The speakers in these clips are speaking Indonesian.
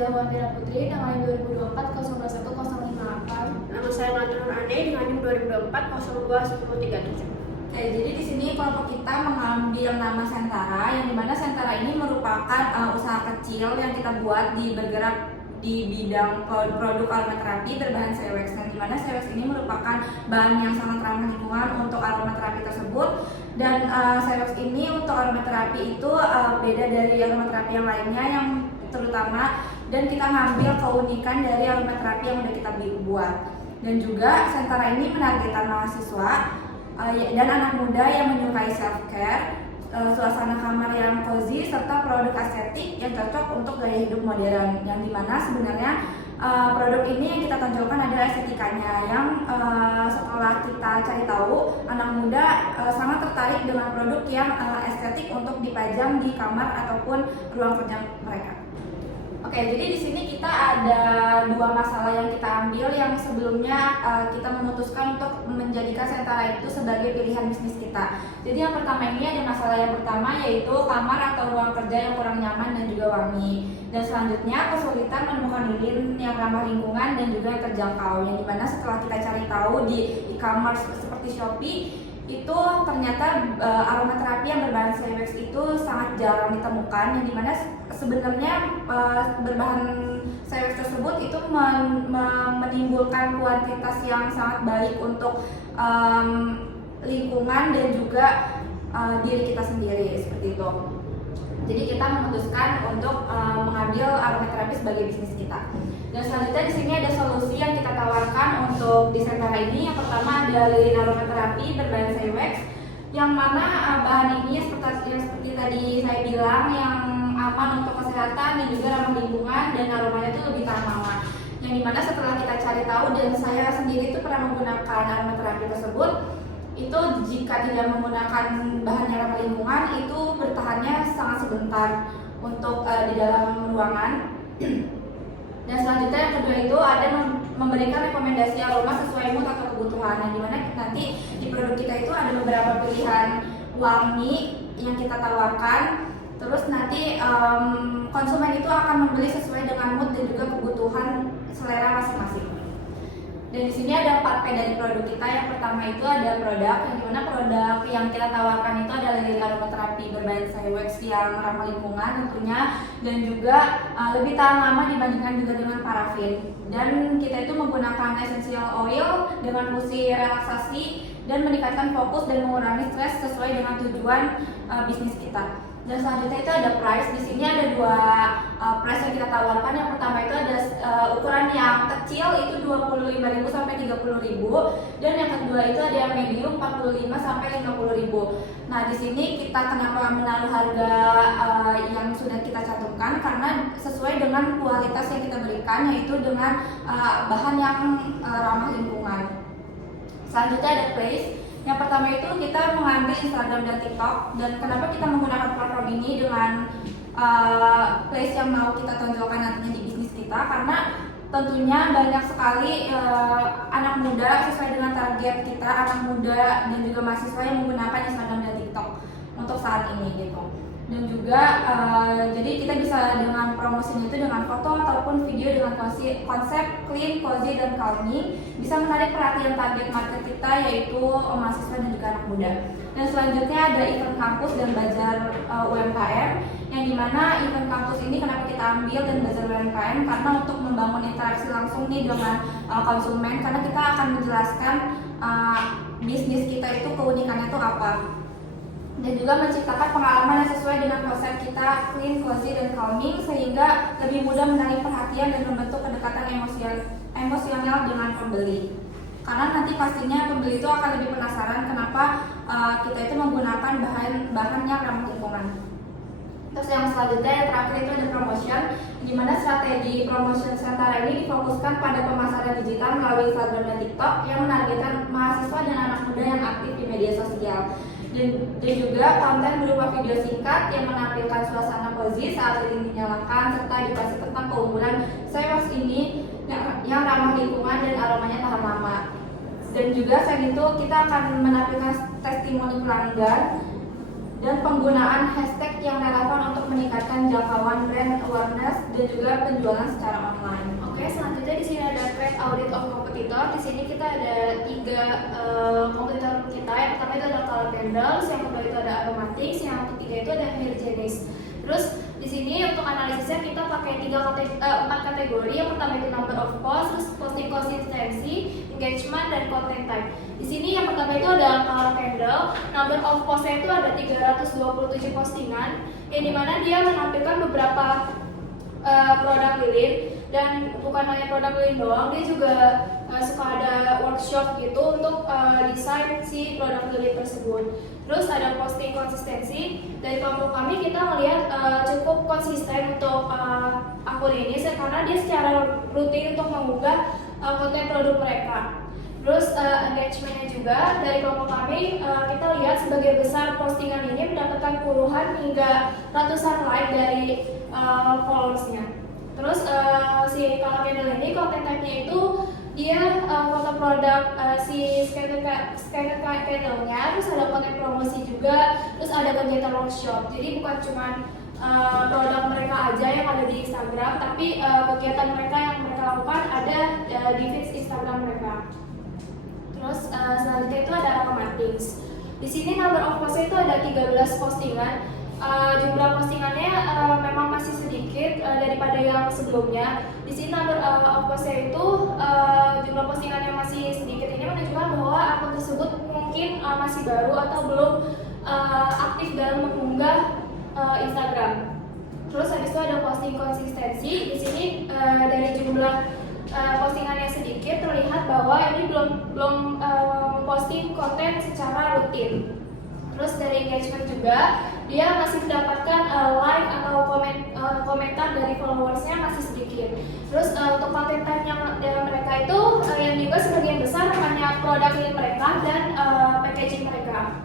Zawandira Putri dengan NIM 2024 011058. Nama saya Natrul Ane dengan NIM 2024 021037. Oke, jadi di sini kelompok kita mengambil nama Sentara, yang dimana Sentara ini merupakan usaha kecil yang kita buat bergerak di bidang produk aromaterapi berbahan Sewex, yang dimana Sewex ini merupakan bahan yang sangat ramah lingkungan untuk aromaterapi tersebut. Dan Sewex ini untuk aromaterapi itu beda dari aromaterapi yang lainnya, yang terutama dan kita ngambil keunikan dari aromaterapi yang udah kita buat. Dan juga Sentara ini menargetkan mahasiswa dan anak muda yang menyukai self care, suasana kamar yang cozy, serta produk estetik yang cocok untuk gaya hidup modern. Yang dimana sebenarnya produk ini yang kita tonjolkan adalah estetikanya, yang setelah kita cari tahu, anak muda sangat tertarik dengan produk yang estetik untuk dipajang di kamar ataupun ruang kerja mereka. Oke, jadi di sini kita ada dua masalah yang kita ambil, yang sebelumnya kita memutuskan untuk menjadikan Sentara itu sebagai pilihan bisnis kita. Jadi yang pertama ini ada masalah yang pertama, yaitu kamar atau ruang kerja yang kurang nyaman dan juga wangi. Dan selanjutnya kesulitan menemukan lilin yang ramah lingkungan dan juga terjangkau. Yang dimana setelah kita cari tahu di e-commerce seperti Shopee, itu ternyata aromaterapi yang berbahan Sewex itu sangat jarang ditemukan, yang dimana sebenarnya berbahan Sewex tersebut itu menimbulkan kuantitas yang sangat baik untuk lingkungan dan juga diri kita sendiri, seperti itu. Jadi kita memutuskan untuk mengambil aromaterapi sebagai bisnis kita. Dan selanjutnya di sini ada solusi yang kita tawarkan untuk di Sentara ini. Yang pertama ada lilin aromaterapi berbahan Sewex, yang mana bahan ini seperti tadi saya bilang, yang aman untuk kesehatan dan juga ramah lingkungan, dan aromanya itu lebih tahan lama. Yang dimana setelah kita cari tahu, dan saya sendiri itu pernah menggunakan aromaterapi tersebut, itu jika tidak menggunakan bahan yang ramah lingkungan itu bertahannya sangat sebentar untuk di dalam ruangan. Dan selanjutnya yang kedua itu ada memberikan rekomendasi aroma sesuai mood atau kebutuhan, yang dimana nanti di produk kita itu ada beberapa pilihan wangi yang kita tawarkan. Terus nanti konsumen itu akan membeli sesuai dengan mood dan juga kebutuhan selera masing-masing. Dan di sini ada 4P dari produk kita. Yang pertama itu ada produk, yang dimana produk yang kita tawarkan itu adalah lilin aromaterapi berbahan Sewex yang ramah lingkungan tentunya, dan juga lebih tahan lama dibandingkan juga dengan parafin. Dan kita itu menggunakan essential oil dengan fungsi relaksasi dan meningkatkan fokus dan mengurangi stres sesuai dengan tujuan bisnis kita. Dan selanjutnya itu ada price. Di sini ada dua price yang kita tawarkan. Yang pertama itu ada ukuran yang kecil itu 25.000 sampai 30.000, dan yang kedua itu ada yang medium 45 sampai 50.000. Nah, di sini kita kenapa menaruh harga yang sudah kita cantumkan, karena sesuai dengan kualitas yang kita berikan, yaitu dengan bahan yang ramah lingkungan. Selanjutnya ada place. Yang pertama itu kita mengambil Instagram dan TikTok. Dan kenapa kita menggunakan platform ini dengan place yang mau kita tonjolkan nantinya di bisnis kita, karena tentunya banyak sekali anak muda sesuai dengan target kita, anak muda dan juga mahasiswa yang menggunakan Instagram dan TikTok untuk saat ini gitu. Dan juga jadi kita bisa dengan promosinya itu dengan foto ataupun video dengan konsep clean, cozy, dan calming, bisa menarik perhatian target market kita, yaitu mahasiswa dan juga anak muda. Dan selanjutnya ada event kampus dan bazar UMKM, yang dimana event kampus ini kenapa kita ambil dan bazar UMKM, karena untuk membangun interaksi langsung nih dengan konsumen, karena kita akan menjelaskan bisnis kita itu keunikannya itu apa, dan juga menciptakan pengalaman yang sesuai dengan konsep kita clean, cozy, dan calming, sehingga lebih mudah menarik perhatian dan membentuk kedekatan emosional dengan pembeli. Karena nanti pastinya pembeli itu akan lebih penasaran kenapa kita itu menggunakan bahan yang ramah lingkungan. Terus yang selanjutnya yang terakhir itu ada promotion, di mana strategi promotion Sentara ini difokuskan pada pemasaran digital melalui Instagram dan TikTok yang menargetkan mahasiswa dan anak muda yang aktif di media sosial. Dan juga konten berupa video singkat yang menampilkan suasana cozy saat lilin dinyalakan, serta edukasi tentang keunggulan Sewex ini yang ramah lingkungan dan aromanya tahan lama. Dan juga selain itu kita akan menampilkan testimoni pelanggan dan penggunaan hashtag yang relevan untuk meningkatkan meningkatkan jangkauan brand awareness dan juga penjualan secara online. Oke, selanjutnya di sini ada create audit of competitor. Di sini kita ada 3 kompetitor kita. Yang pertama itu ada Color Candles, yang kedua itu ada Aromatics, yang ketiga itu ada Hygienis. Terus di sini untuk analisisnya kita pakai 4 kategori. Yang pertama itu number of posts, terus posting consistency, engagement, dan content type. Di sini yang pertama itu ada Color Candle. Number of postnya itu ada 327 postingan, yang dimana dia menampilkan beberapa produk lilin. Dan bukan hanya produk lilin doang, dia juga suka ada workshop gitu untuk desain si produk lilin tersebut. Terus ada posting konsistensi. Dari kelompok kami kita melihat cukup konsisten untuk akun ini karena dia secara rutin untuk mengunggah konten produk mereka. Terus engagementnya juga dari kelompok kami kita lihat sebagai besar postingan ini mendapatkan puluhan hingga ratusan like dari followersnya. Terus si Color Candle ini konten type-nya itu dia foto produk si scanner candle-nya, terus ada konten promosi juga, terus ada kegiatan workshop. Jadi bukan cuma produk mereka aja yang ada di Instagram, tapi kegiatan mereka yang mereka lakukan ada di feed Instagram mereka. Terus selanjutnya itu ada Aromatics. Di sini number of post itu ada 13 postingan. Jumlah postingannya memang masih sedikit daripada yang sebelumnya. Di sini number of postnya itu jumlah postingannya masih sedikit. Ini menunjukkan bahwa akun tersebut mungkin masih baru atau belum aktif dalam mengunggah Instagram. Terus habis itu ada posting konsistensi. Di sini dari jumlah postingannya sedikit terlihat bahwa ini belum memposting konten secara rutin. Terus dari engagement juga dia masih mendapatkan like atau komentar dari followersnya masih sedikit. Terus untuk konten type-nya mereka itu yang juga sebagian besar hanya produk lilin mereka dan packaging mereka.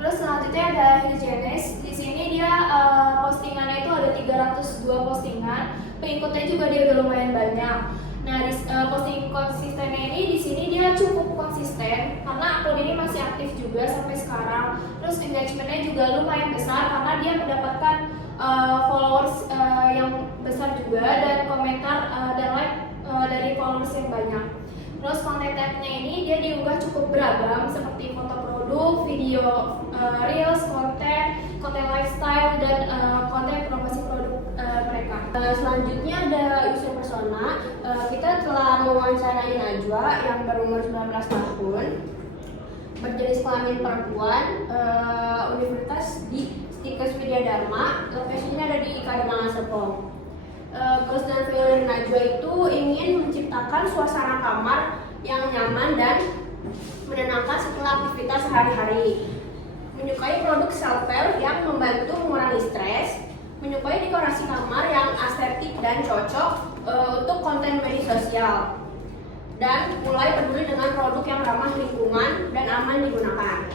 Terus selanjutnya ada Hygienis. Di sini dia postingannya itu ada 302 postingan. Pengikutnya juga dia udah lumayan banyak. Nah, di posting konsistennya ini di sini dia cukup konsisten karena akun ini masih aktif juga sampai sekarang. Terus engagementnya juga lumayan besar karena dia mendapatkan followers yang besar juga dan komentar dan like dari followers yang banyak. Terus konten type-nya ini dia diunggah cukup beragam seperti foto produk, video reels, konten lifestyle, dan konten promosi produk mereka. Selanjutnya ada user persona. Kita telah mewawancarai Najwa yang berumur 19 tahun, berjenis kelamin perempuan, universitas di Stikes Widya Dharma, lokasinya ada di Kademangan Serpong. Goals dan value Najwa itu ingin menciptakan suasana kamar yang nyaman dan menenangkan setelah aktivitas sehari-hari. Menyukai produk self-care yang membantu mengurangi stres, menyukai dekorasi kamar yang estetik dan cocok untuk konten media sosial, dan mulai peduli dengan produk yang ramah lingkungan dan aman digunakan.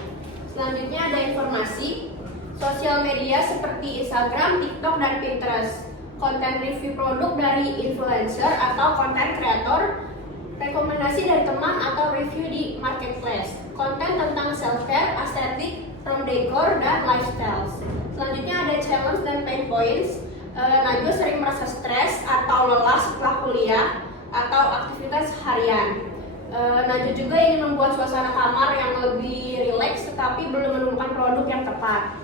Selanjutnya ada informasi sosial media seperti Instagram, TikTok, dan Pinterest, konten review produk dari influencer atau konten kreator, rekomendasi dari teman atau review di marketplace, konten tentang self-care, estetik, home decor, dan lifestyle. Selanjutnya ada challenge dan pain points. Najwa sering merasa stres atau lelah setelah kuliah atau aktivitas harian. Najwa juga ingin membuat suasana kamar yang lebih rileks tetapi belum menemukan produk yang tepat.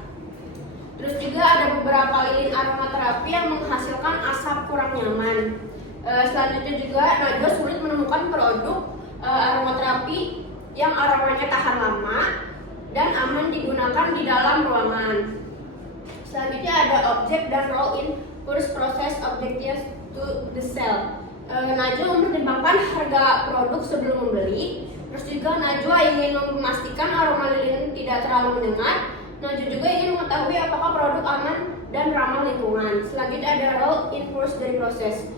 Terus juga ada beberapa lilin aromaterapi yang menghasilkan asap kurang nyaman. Selanjutnya juga Najwa sulit menemukan produk aromaterapi yang aromanya tahan lama dan aman digunakan di dalam ruangan. Selanjutnya ada objek dan role in first process objectives to the sell. Najwa mempertimbangkan harga produk sebelum membeli. Terus juga Najwa ingin memastikan aroma lilin tidak terlalu menyengat. Najwa juga ingin mengetahui apakah produk aman dan ramah lingkungan. Selanjutnya ada role in first dari proses.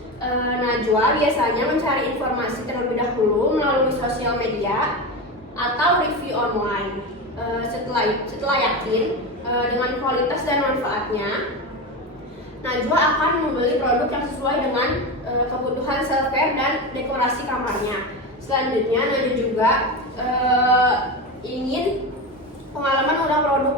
Najwa biasanya mencari informasi terlebih dahulu melalui sosial media atau review online. Setelah yakin dengan kualitas dan manfaatnya, Najwa akan membeli produk yang sesuai dengan kebutuhan self-care dan dekorasi kamarnya. Selanjutnya Najwa juga ingin pengalaman mengenal produk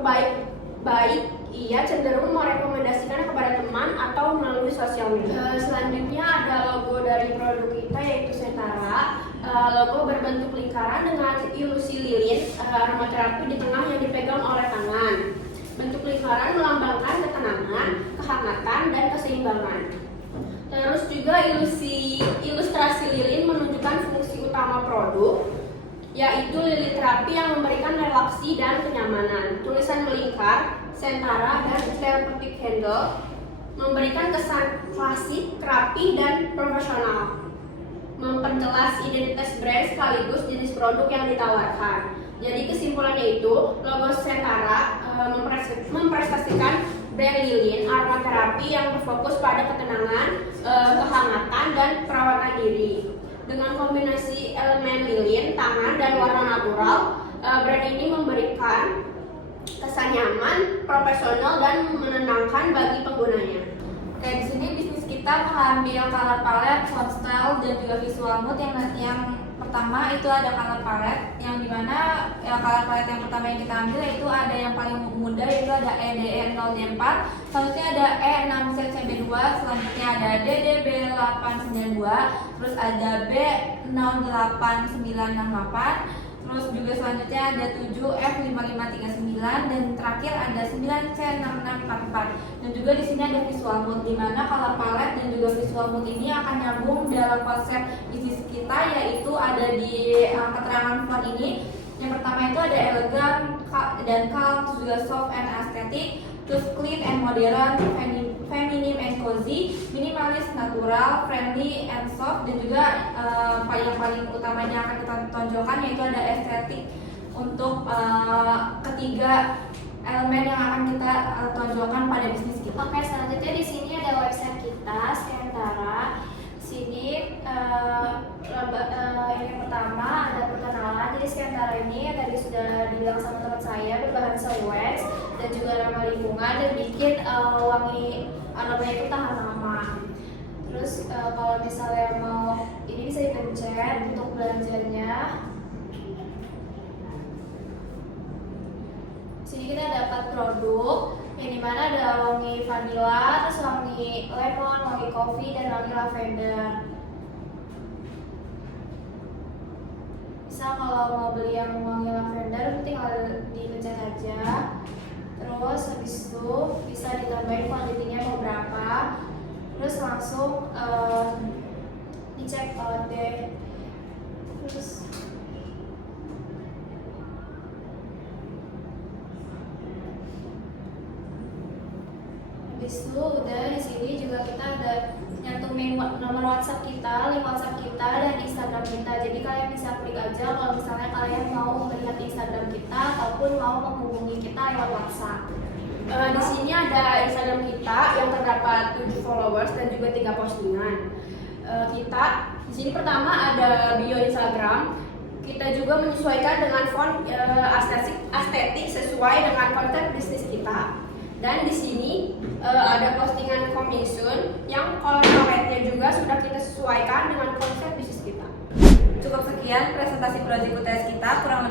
baik ia cenderung merekomendasikan kepada teman atau melalui sosial media. Selanjutnya ada logo dari produk kita yaitu Sentara. Logo berbentuk lingkaran dengan ilusi lilin aromaterapi di tengah yang dipegang oleh tangan. Bentuk lingkaran melambangkan ketenangan, kehangatan, dan keseimbangan. Terus juga ilustrasi lilin menunjukkan fungsi utama produk, yaitu lilin terapi yang memberikan relaksi dan kenyamanan. Tulisan melingkar, Sentara, dan therapeutic handle memberikan kesan klasik, rapi, dan profesional, memperjelas identitas brand sekaligus jenis produk yang ditawarkan. Jadi kesimpulannya itu, logo Sentara mempresentasikan brand lilin aromaterapi yang berfokus pada ketenangan, kehangatan, dan perawatan diri. Dengan kombinasi elemen lilin, tangan, dan warna natural, brand ini memberikan kesan nyaman, profesional, dan menenangkan bagi penggunanya. Oke, di sini bisnis kita mengambil color palette, font style, dan juga visual mood. Yang pertama itu ada color palette, yang dimana color palette yang pertama yang kita ambil yaitu ada yang paling muda, yaitu ada EDE0D4, selanjutnya ada E6CCB2, selanjutnya ada DDB892, terus ada B08968, terus juga selanjutnya ada 7F5539, dan terakhir ada 9C6644. Dan juga di sini ada visual mood, di mana color palette dan juga visual mood ini akan nyambung dalam konsep bisnis kita, yaitu ada di keterangan font ini. Yang pertama itu ada elegan dan calm, terus juga soft and aesthetic, terus clean and modern, feminine and cozy, minimalis, natural, friendly and soft, dan juga yang paling utama yang akan kita tonjolkan yaitu ada estetik. Untuk ketiga elemen yang akan kita tonjolkan pada bisnis kita. Oke, selanjutnya di sini ada website kita, Sentara. Sini yang pertama ada perkenalan. Jadi Sentara ini tadi sudah dibilang sama teman saya, berbahan wax dan juga ramah lingkungan dan bikin wangi aromanya itu tahan lama. Terus kalau misalnya mau ini bisa dipencet untuk belanjanya. Sini kita dapat produk yang dimana ada wangi vanilla, terus wangi lemon, wangi kopi, dan wangi lavender. Bisa kalau mau beli yang wangi lavender tinggal dipencet aja. Terus habis itu bisa ditambahin kuantitinya mau berapa. Terus langsung dicek out deh. Terus habis itu udah di sini juga kita ada nyantumin nomor WhatsApp kita, link WhatsApp kita, dan Instagram kita. Jadi kalian bisa klik aja kalau misalnya kalian mau melihat Instagram kita ataupun mau menghubungi kita lewat WhatsApp. Di sini ada Instagram kita yang terdapat 7 followers dan juga 3 postingan. Kita di sini pertama ada bio Instagram. Kita juga menyesuaikan dengan font estetik sesuai dengan konsep bisnis kita. Dan di sini ada postingan coming soon yang color palette-nya juga sudah kita sesuaikan dengan konsep bisnis kita. Cukup sekian presentasi proyek UTS kita, kurang